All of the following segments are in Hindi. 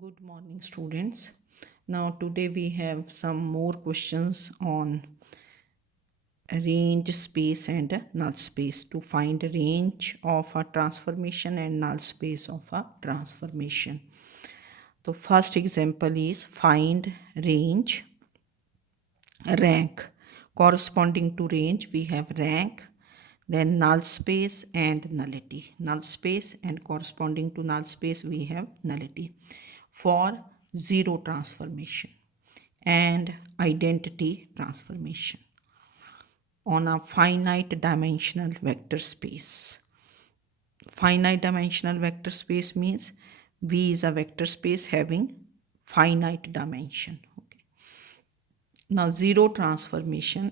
Good morning, students. Now, today we have some more questions on range space and null space to find range of a transformation and null space of a transformation. So, first example is find range rank. Corresponding to range, we have rank, then null space and nullity. Null space and corresponding to null space, we have nullity for zero transformation and identity transformation on a finite dimensional vector space. Finite dimensional vector space means V is a vector space having finite dimension. Okay. Now zero transformation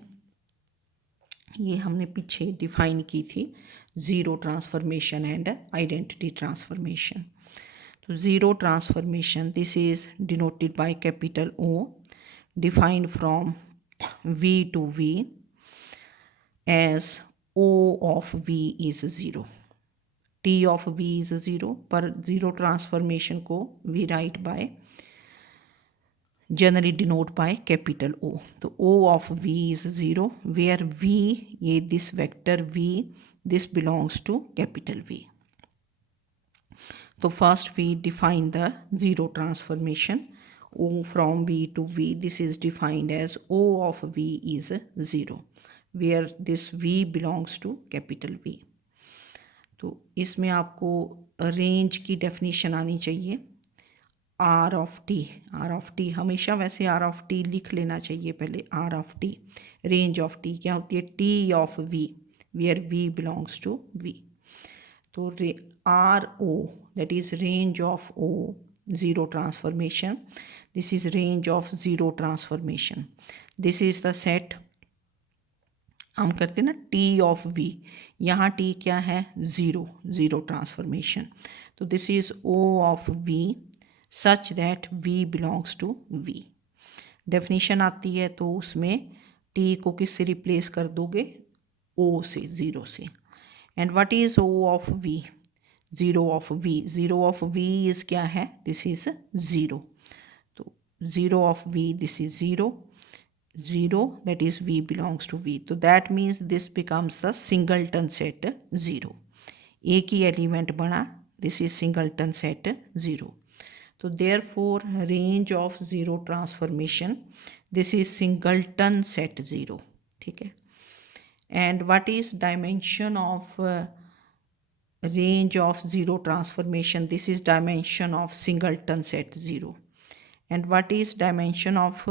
ये हमने पीछे डिफाइन की थी zero transformation and identity transformation. तो zero transformation this is denoted by capital O defined from V to V as O of V is 0. T of V is 0 पर ज़ीरो ट्रांसफॉर्मेशन को we write by generally denote by capital O. So O of V is 0 where V ये this vector V this belongs to capital V. So first we define the zero transformation O from V to V. This is defined as O of V is 0 where this V belongs to capital V. तो इसमें आपको रेंज की डेफिनेशन आनी चाहिए. आर ऑफ टी हमेशा वैसे आर ऑफ टी लिख लेना चाहिए पहले. R of T range of T क्या होती है? T of V where V belongs to V. तो R O that is range of O zero transformation. This is range of zero transformation. This is the set हम करते हैं ना टी ऑफ वी. यहाँ टी क्या है? Zero transformation. तो this is O of V such that V belongs to V. Definition आती है तो उसमें टी को किससे रिप्लेस कर दोगे? ओ से, ज़ीरो से. And what is O of V? Zero of V. Zero of V is क्या है? This is zero. तो zero of V this is zero that is v belongs to v. तो that means this becomes the singleton set 0. एक ही एलिमेंट बना. This is singleton set 0. तो therefore range of zero transformation this is singleton set 0. ठीक है. and what is dimension of range of zero transformation? This is dimension of singleton set 0. and what is dimension of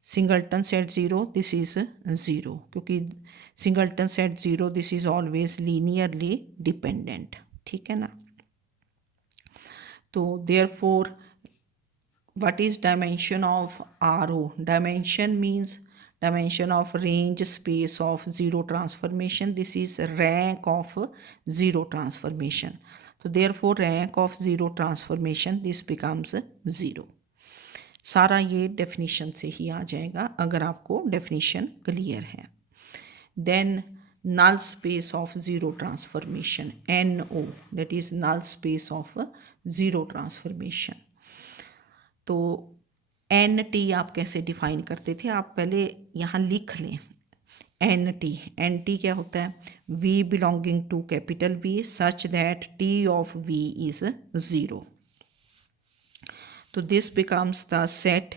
singleton set 0? This is 0 क्योंकि singleton set 0 this is always linearly dependent. ठीक है ना. तो therefore what is dimension of RO? Dimension means dimension of range space of zero transformation. This is rank of zero transformation. So therefore rank of zero transformation this becomes 0. सारा ये डेफिनेशन से ही आ जाएगा अगर आपको डेफिनेशन क्लियर है. Then null space of zero transformation NO that is null space of zero transformation. तो एन टी आप कैसे डिफाइन करते थे? आप पहले यहाँ लिख लें. एन टी क्या होता है? V belonging to capital V such that T of V is 0. तो this becomes the set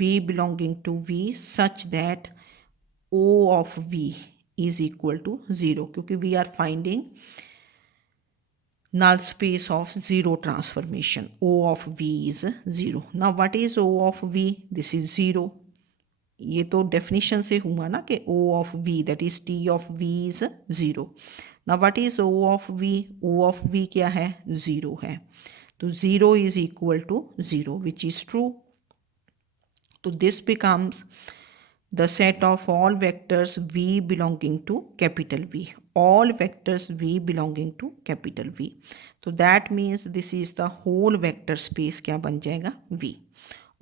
V belonging to V such that O of V is equal to 0 क्योंकि we are finding null space of zero transformation. O of V is 0. Now what is O of V? This is 0. ये तो डेफिनेशन से हुआ ना कि O of V that is T of V is 0. Now what is O of V? O of V क्या है? 0 है. तो 0 is equal to 0 which is true. तो this becomes the set of all vectors V belonging to capital V. All vectors V belonging to capital V. So that means this is the whole vector space क्या बन जाएगा? V.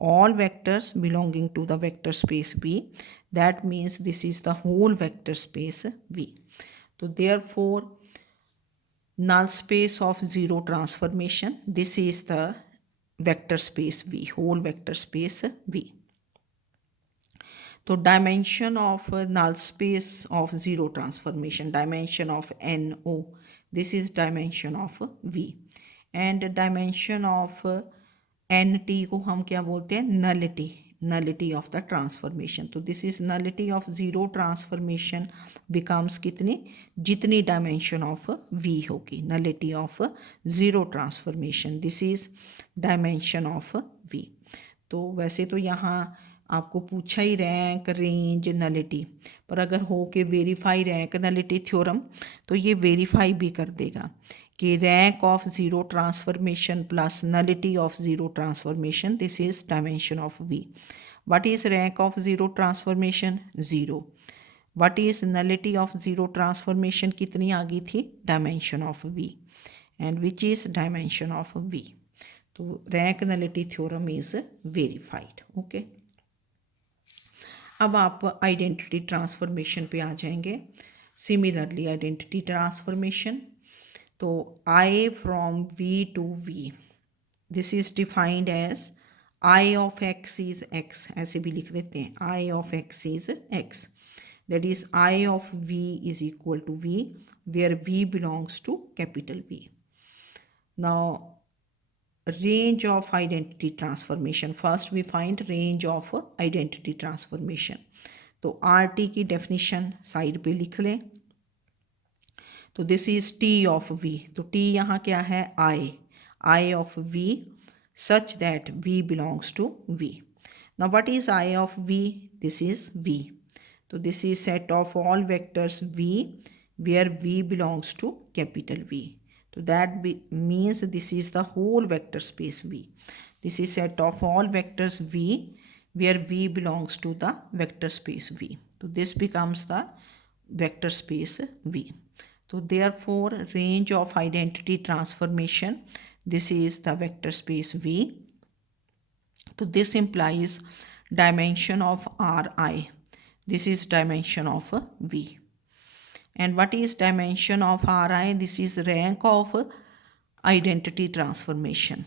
All vectors belonging to the vector space V. That means this is the whole vector space V. So therefore null space of zero transformation this is the vector space V, whole vector space V। तो dimension of null space of zero transformation, dimension of NO, this is dimension of V। And dimension of NT को हम क्या बोलते हैं, nullity, nullity of the transformation. तो this is nullity of zero transformation becomes कितनी, जितनी डायमेंशन ऑफ V होगी, nullity of zero transformation, this is dimension of V। तो वैसे तो यहाँ आपको पूछा ही रैंक, रेंज, नलिटी, पर अगर हो के वेरीफाई रैंक नलिटी थ्योरम तो ये वेरीफाई भी कर देगा कि rank of zero transformation plus nullity of zero transformation, this is dimension of V। What is rank of zero transformation, zero. What is nullity of zero transformation, कितनी आ गई थी, dimension of V, and which is dimension of V। तो rank nullity theorem is verified. Okay, अब आप आइडेंटिटी ट्रांसफॉर्मेशन पे आ जाएंगे। सिमिलरली आइडेंटिटी ट्रांसफॉर्मेशन, तो I from V to V, this is defined as I of X is X, ऐसे भी लिख लेते हैं, I of X is X, that is I of V is equal to V where V belongs to capital V। Now range of identity transformation, first we find range of identity transformation। तो RT की डेफिनेशन साइड पे लिख लें। तो this is T of V, तो T यहाँ क्या है, I of V such that V belongs to V। now what is I of V, this is V, तो this is set of all vectors V where V belongs to capital V। So that means this is the whole vector space V. This is set of all vectors V where V belongs to the vector space V. So this becomes the vector space V. So therefore range of identity transformation, this is the vector space V. So this implies dimension of Ri. This is dimension of V. And what is dimension of Ri? This is rank of identity transformation.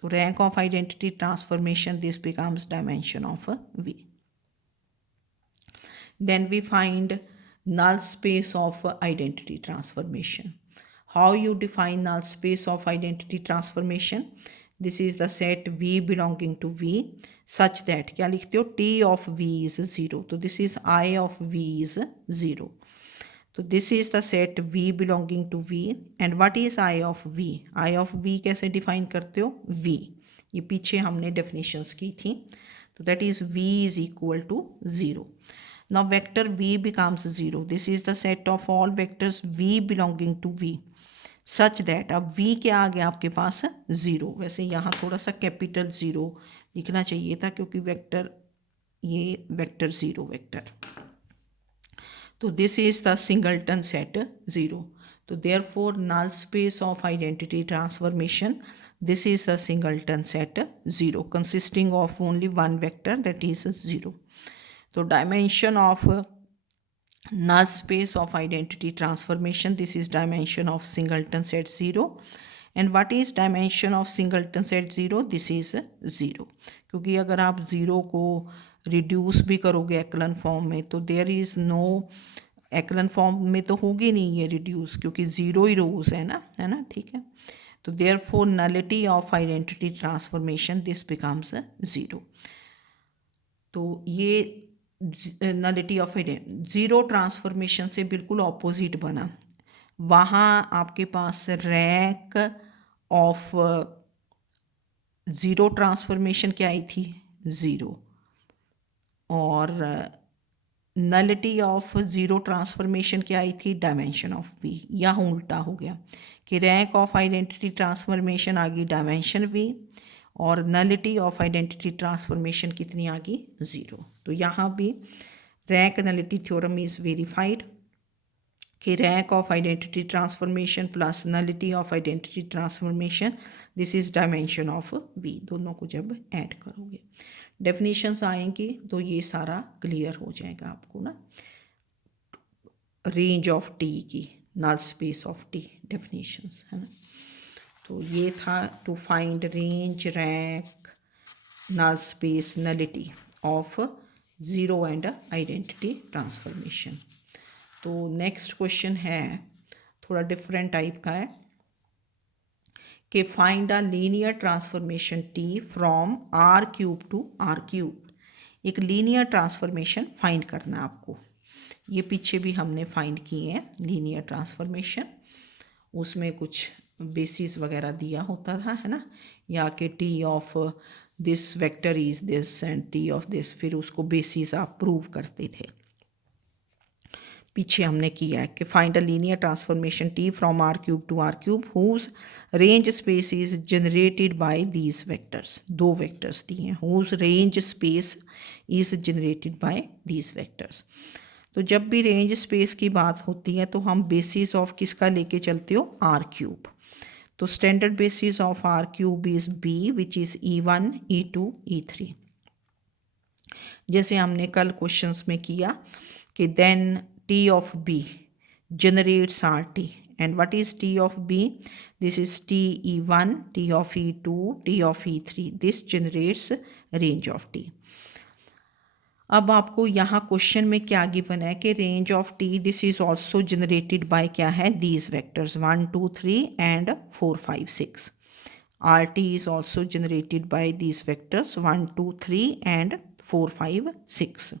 So rank of identity transformation, this becomes dimension of V. Then we find null space of identity transformation. How you define null space of identity transformation? This is the set V belonging to V such that, क्या लिखते हो, T of V is 0. तो this is I of V is 0. तो this is the set V belonging to V। And what is I of V? I of V कैसे डिफाइन करते हो, V, ये पीछे हमने डेफिनेशंस की थी। तो that is V is equal to 0। Now vector V becomes 0, this is the set of all vectors V belonging to V such that, अब V क्या आ गया आपके पास, 0। वैसे यहाँ थोड़ा सा कैपिटल 0 लिखना चाहिए था क्योंकि वेक्टर, ये वेक्टर 0 वेक्टर, तो this is the singleton set 0। तो therefore null space of identity transformation, this is the singleton set 0 consisting of only one vector, that is 0। तो dimension of null space of identity transformation, this is dimension of singleton set 0। and what is dimension of singleton set 0? this is 0, क्योंकि अगर आप 0 को रिड्यूस भी करोगे एक्लन फॉर्म में तो there is no, echelon form में तो होगी नहीं ये रिड्यूस क्योंकि 0 ही रोज है ना, ठीक है। तो therefore nullity of identity transformation, this becomes 0। तो ये नलिटी ऑफ ज़ीरो ट्रांसफॉर्मेशन से बिल्कुल ऑपोजिट बना। वहाँ आपके पास रैंक ऑफ ज़ीरो ट्रांसफॉर्मेशन क्या आई थी, 0, और नलिटी ऑफ ज़ीरो ट्रांसफॉर्मेशन क्या आई थी, डायमेंशन ऑफ V। यहाँ उल्टा हो गया कि रैंक ऑफ आइडेंटिटी ट्रांसफॉर्मेशन आ गई डायमेंशन V और नलिटी ऑफ आइडेंटिटी ट्रांसफॉर्मेशन कितनी आ गई, 0। तो यहाँ भी rank nullity theorem is verified कि rank of identity transformation plus nullity of identity transformation, this is dimension of V। दोनों को जब ऐड करोगे, डेफिनेशंस आएंगी तो ये सारा क्लियर हो जाएगा आपको ना। रेंज ऑफ T की, null space of T definitions है ना। तो ये था to find range, rank, null space, nullity of zero and identity transformation. तो नेक्स्ट क्वेश्चन है थोड़ा डिफरेंट टाइप का है कि find a linear transformation T from R cube to R cube. एक लीनियर ट्रांसफॉर्मेशन फाइंड करना है आपको। ये पीछे भी हमने फाइंड किए हैं लीनियर ट्रांसफॉर्मेशन, उसमें कुछ बेसिस वगैरह दिया होता था, है ना, या कि T of this vector is this and T of this, फिर उसको बेसिस आप प्रूव करते थे। पीछे हमने किया है कि find a linear transformation T from R cube to R cube whose range space is generated by these vectors. दो वेक्टर्स दिए हैं, whose range space is generated by these vectors. तो जब भी रेंज स्पेस की बात होती है तो हम बेसिस ऑफ किसका लेके चलते हो, आर क्यूब। तो standard basis of R cube is B which is E1, E2, E3। जैसे हमने कल क्वेश्चंस में किया कि then T of B generates RT, and what is T of B? This is T E1, T of E2, T of E3. This generates range of T. अब आपको यहाँ क्वेश्चन में क्या गिवन है कि range of T this is also generated by क्या है, these vectors 1 2 3 and 4 5 6। R T is also generated by these vectors 1 2 3 and 4 5 6।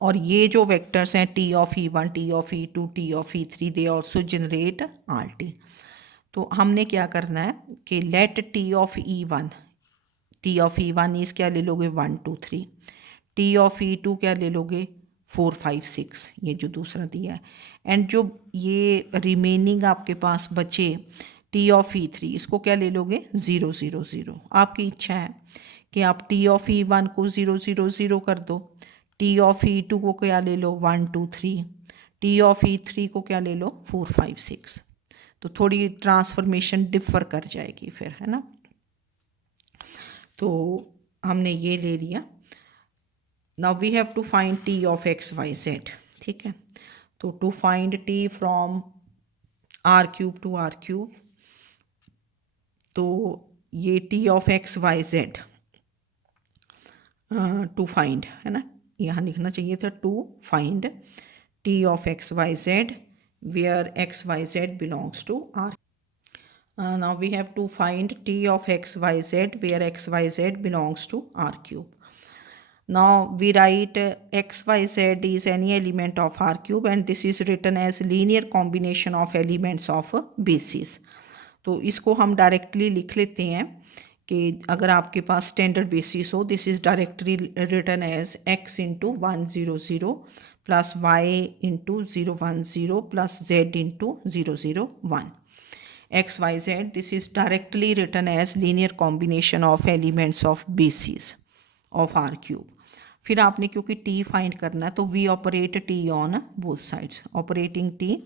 और ये जो वेक्टर्स हैं T of E1, T of E2, T of E3, they also generate R T. तो हमने क्या करना है कि let T of E1, T of E1 is क्या ले लोगे 1 2 3, टी ऑफ E2 क्या ले लोगे 4 5 6, ये जो दूसरा दिया है, एंड जो ये रिमेनिंग आपके पास बचे टी ऑफ E3 इसको क्या ले लोगे 0 0 0। आपकी इच्छा है कि आप टी ऑफ E1 को 0 0 0 कर दो, टी ऑफ E2 को क्या ले लो 1 2 3, टी ऑफ E3 को क्या ले लो 4 5 6। तो थोड़ी ट्रांसफॉर्मेशन डिफर कर जाएगी फिर, है ना। तो हमने ये ले लिया। Now we have to find T of x Y Z, ठीक है। तो to find T from R cube to R cube, तो ये T of x Y Z to find, है ना, यहाँ लिखना चाहिए था to find T of x Y Z where X Y Z belongs to R. Now we have to find t of x y z where x y z belongs to R cube. Now we write x y z is any element of R cube and this is written as linear combination of elements of basis. तो इसको हम डायरेक्टली लिख लेते हैं कि अगर आपके पास स्टैंडर्ड बेसिस हो, this is directly written as x into 1 0 0 plus y into 0 1 0 plus z into 0 0 1। X Y z this is directly written as linear combination of elements of basis of R cube. फिर आपने क्योंकि टी फाइंड करना है तो we operate T on both sides, operating T.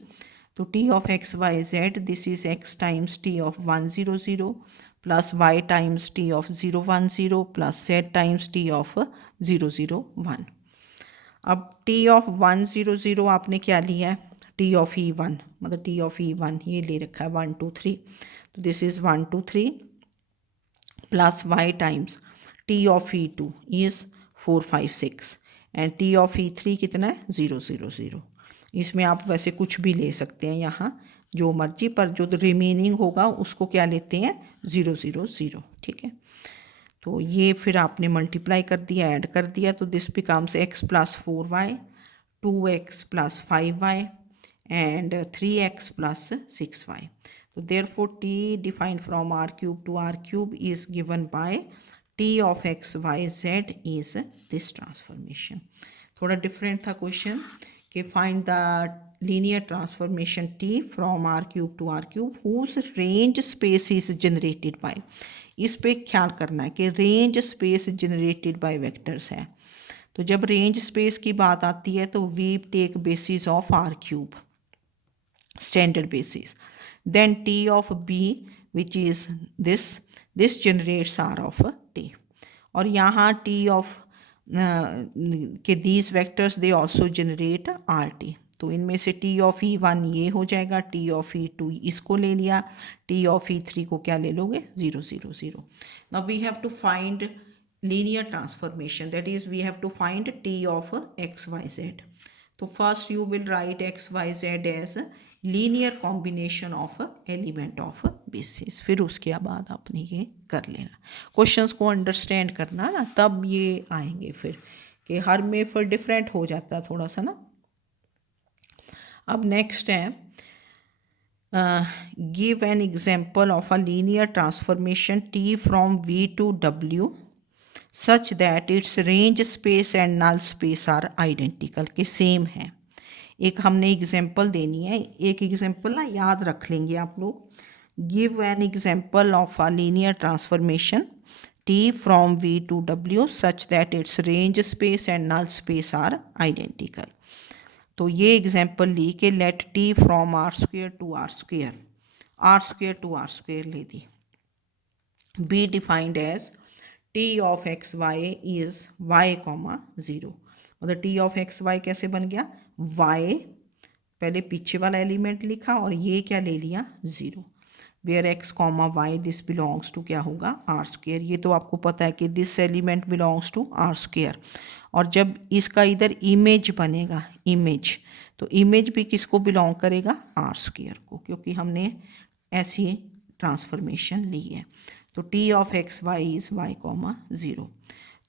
तो T of x Y z this is X times T of 1 0 0 plus Y times T of 0 1 0 plus Z times T of 0 0 1। अब टी ऑफ 1 0 0 आपने क्या लिया है, टी ऑफ E1, मतलब टी ऑफ E1 ये ले रखा है 1 2 3, तो this is 1 2 3 plus Y times T of E2 is 4 5 6 and T of E3 कितना है 0 0 0। इसमें आप वैसे कुछ भी ले सकते हैं यहाँ जो मर्जी, पर जो रिमेनिंग होगा उसको क्या लेते हैं 0 0 0, ठीक है। तो ये फिर आपने मल्टीप्लाई कर दिया, ऐड कर दिया, तो this becomes x plus 4y, 2x plus 5y and 3x plus 6y. So therefore t defined from r cube to r cube is given by t of x y z is this transformation. थोड़ा different था question कि find the linear transformation t from r cube to r cube whose range space is generated by। इस पे ख्याल करना है कि range space generated by vectors है। तो जब रेंज स्पेस की बात आती है तो we take basis of R cube, standard basis, then t of b which is this generates r of t। और यहाँ t of के these vectors they also generate rt। तो इनमें से टी ऑफ E1 ये हो जाएगा, टी ऑफ E2 इसको ले लिया, टी ऑफ E3 को क्या ले लोगे 0 0 0। Now we have to find linear transformation, that is we have to find T of XYZ। तो first you will write XYZ as linear combination of element of basis, फिर उसके बाद आपने ये कर लेना, क्वेश्चंस को अंडरस्टैंड करना ना, तब ये आएंगे फिर कि हर में फिर डिफरेंट हो जाता है थोड़ा सा ना। अब नेक्स्ट है give an example of a linear transformation T from V to W such that its range space and null space are identical, के सेम है। एक हमने एग्जाम्पल देनी है, एक एग्जाम्पल ना याद रख लेंगे आप लोग। Give an example of a linear transformation T from V to W such that its range space and null space are identical। तो ये एग्जाम्पल ली कि late T from R² to R², R² to R² ले दी, be defined as T of XY is Y, 0। मतलब T of XY कैसे बन गया, Y पहले पीछे वाला एलिमेंट लिखा और ये क्या ले लिया 0, where x, y this belongs to क्या होगा R²। ये तो आपको पता है कि this element belongs to R²। और जब इसका इधर इमेज बनेगा, इमेज, तो इमेज भी किसको बिलोंग करेगा R² को, क्योंकि हमने ऐसी ट्रांसफॉर्मेशन ली है। तो T ऑफ XY इज Y, 0।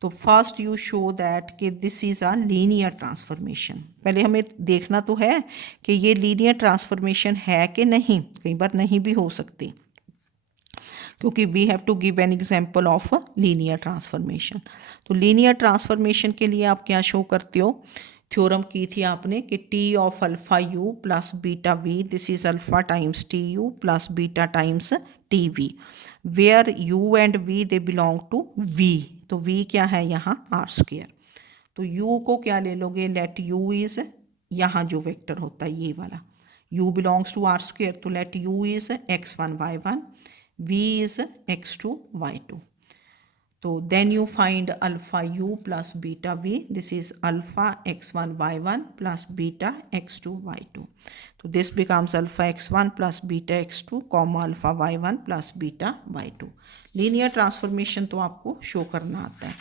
तो फर्स्ट यू शो दैट कि this is a linear transformation. पहले हमें देखना तो है कि ये लीनियर ट्रांसफॉर्मेशन है कि नहीं, कई बार नहीं भी हो सकती, क्योंकि we have to give an example of linear transformation. तो लीनियर ट्रांसफॉर्मेशन के लिए आप क्या शो करते हो, थ्योरम की थी आपने कि T of alpha U plus beta V, this is alpha times TU plus beta times TV, where U and V they belong to V। तो V क्या है यहाँ R²। तो U को क्या ले लोगे, लेट U इज यहाँ जो वेक्टर होता है ये वाला, U बिलोंग्स टू R², तो let U is x1 y1, V is x2 y2। तो then you find alpha U plus beta V, this is alpha x1 y1 plus beta x2 y2। तो this becomes alpha x1 plus beta x2 comma alpha y1 plus beta y2। Linear transformation तो आपको शो करना आता है।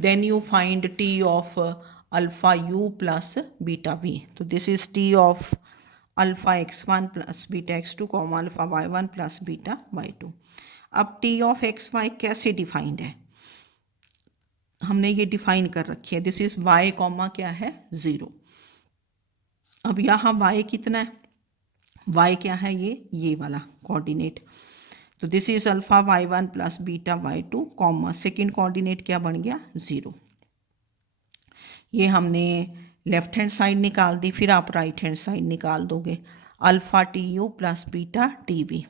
Then you find T of alpha U plus beta V, तो this is T of alpha x1 plus beta x2 comma alpha y1 plus beta y2। अब T ऑफ XY कैसे डिफाइंड है, हमने ये डिफाइन कर रखी है, दिस इज Y, क्या है 0। अब यहाँ Y कितना है, Y क्या है, ये वाला कोऑर्डिनेट, तो this is alpha y1 plus beta y2 comma second coordinate क्या बन गया 0। ये हमने लेफ्ट हैंड साइड निकाल दी, फिर आप राइट हैंड साइड निकाल दोगे, alpha TU plus beta TV।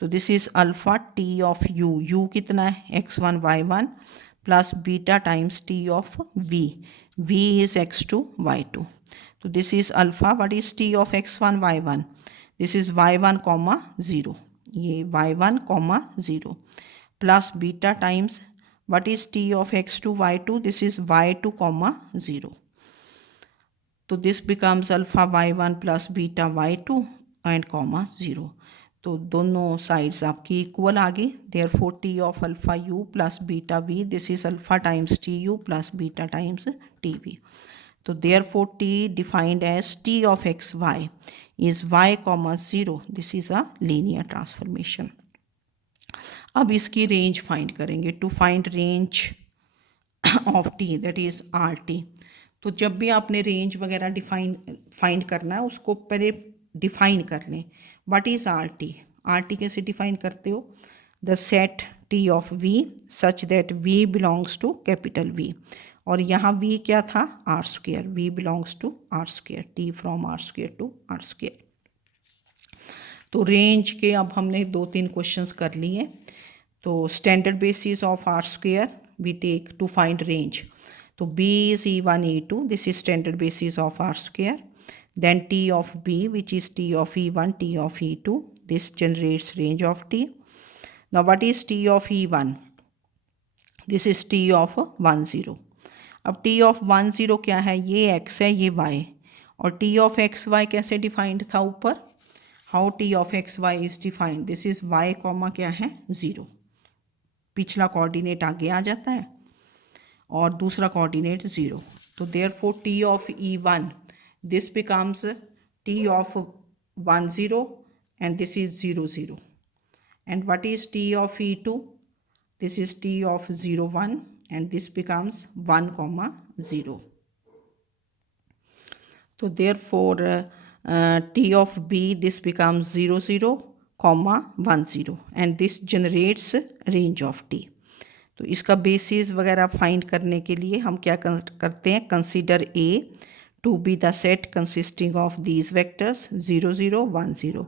तो this is alpha T of U कितना है x1 y1 plus beta times T of V is x2 y2। तो this is alpha, what is T of x1 y1, this is y1 0, ये y1 0 plus beta times what is T of x2 y2, this is y2 0। तो this becomes alpha y1 plus beta y2 and 0। तो दोनों साइड्स आपकी इक्वल आ गई, therefore T of alpha U plus beta V, this is alpha times TU plus beta times TV। तो therefore T defined as T of XY इज Y, 0, this is a linear transformation. अब इसकी रेंज फाइंड करेंगे, to find range of T that is RT। तो जब भी आपने रेंज वगैरह फाइंड करना है उसको पहले डिफाइन कर लें, व्हाट इज RT कैसे डिफाइन करते हो, the set T of V such that V belongs to capital V, और यहाँ V क्या था R², V belongs to R², T from R² to R²। तो रेंज के अब हमने 2-3 क्वेश्चंस कर लिए। तो standard basis of R² we take to find range, तो B is E1 E2, this is standard basis of R², then T of B which is T of E1 T of E2, this generates range of T। Now what is T of E1, this is T of 1 0। अब T of 1 0 क्या है, ये X है ये Y, और टी ऑफ एक्स वाई कैसे डिफाइंड था ऊपर, how T of x Y is defined, this is Y comma क्या है 0, पिछला कोऑर्डिनेट आगे आ जाता है और दूसरा कोऑर्डिनेट 0, तो therefore T of E1 this becomes T of 1 0 and this is 0 0, and what is t of E2, this is t of 0 1 and this becomes 1 comma 0. So therefore t of B this becomes 0 0 comma 1 0 and this generates range of t. तो इसका बेसिस वगैरह फाइंड करने के लिए हम क्या करते हैं, consider A to be the set consisting of these vectors 0 0 1 0।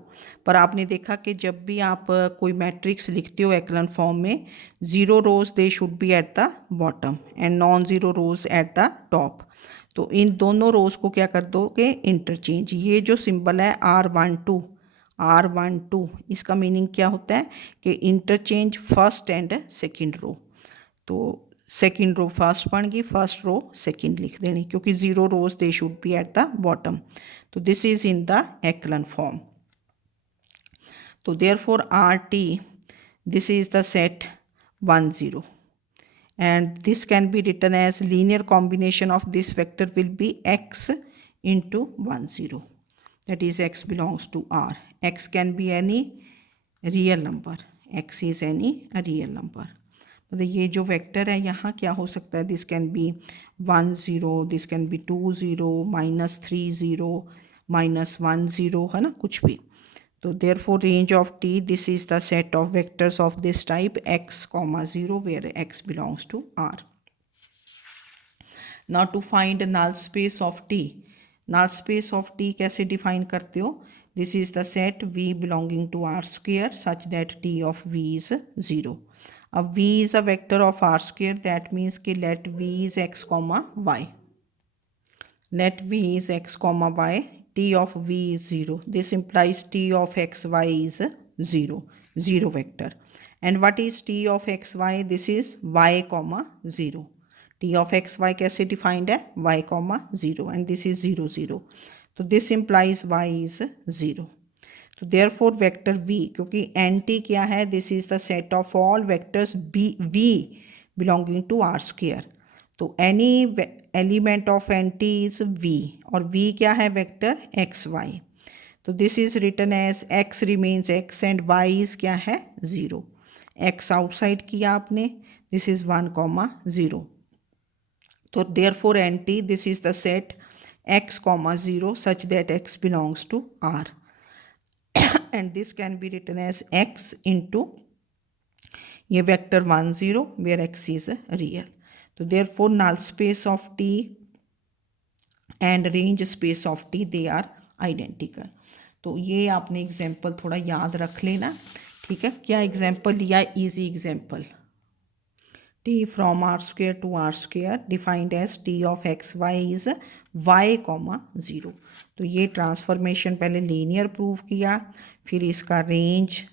पर आपने देखा कि जब भी आप कोई मैट्रिक्स लिखते हो एक्लन फॉर्म में, 0 rows they should be at the bottom and non zero rows at the top. तो इन दोनों रोज को क्या कर दोगे, इंटरचेंज। ये जो सिंबल है R12 इसका मीनिंग क्या होता है कि interchange first and second row. तो सेकेंड रो फर्स्ट बन गई, फर्स्ट रो सेकेंड लिख देनी, क्योंकि 0 rows they should be at the bottom. तो this is in the echelon form. तो therefore R T this is the set 1 0 and this can be written as linear combination of this vector will be x into 1 0, that is x belongs to R. X can be any real number, x is any a real number. मतलब ये जो वेक्टर है यहाँ क्या हो सकता है, this can B 1 0, this can B 2 0, -3 0, -1 0, है ना, कुछ भी। तो therefore range of T this is the set of vectors of this type x comma 0 where x belongs to R. Now to find null space of T, null space of T कैसे define करते हो, this is the set V belonging to R square such that T of V is 0. अब V is a vector of R square, that means कि let V is x comma y, let V is x comma y, t of v is 0. This implies t of xy is 0, 0 vector. And what is t of xy? This is y comma 0. t of xy कैसे defined है, y comma 0 and this is 0 0. तो this implies y is 0. तो therefore vector v, क्योंकि nt क्या है, this is the set of all vectors v belonging to R square. तो any element of anti is v और v क्या है, वेक्टर एक्स वाई। तो this is written as x remains x and y is क्या है 0, x आउटसाइड किया आपने, दिस इज 1 कॉमा 0। तो therefore NT this is the set x comma 0 such that x belongs to R and this can be written as x into ये vector 1 0 where x is real. तो therefore null space of T and range space of T they are identical. तो ये आपने एग्जाम्पल थोड़ा याद रख लेना, ठीक है। क्या एग्जाम्पल लिया, easy example, T from R square to R square defined as T of x y is y comma 0। तो ये ट्रांसफॉर्मेशन पहले लीनियर प्रूव किया, फिर इसका रेंज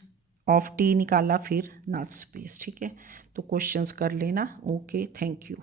ऑफ T निकाला, फिर नल स्पेस, ठीक है। तो क्वेश्चंस कर लेना। Okay, thank you.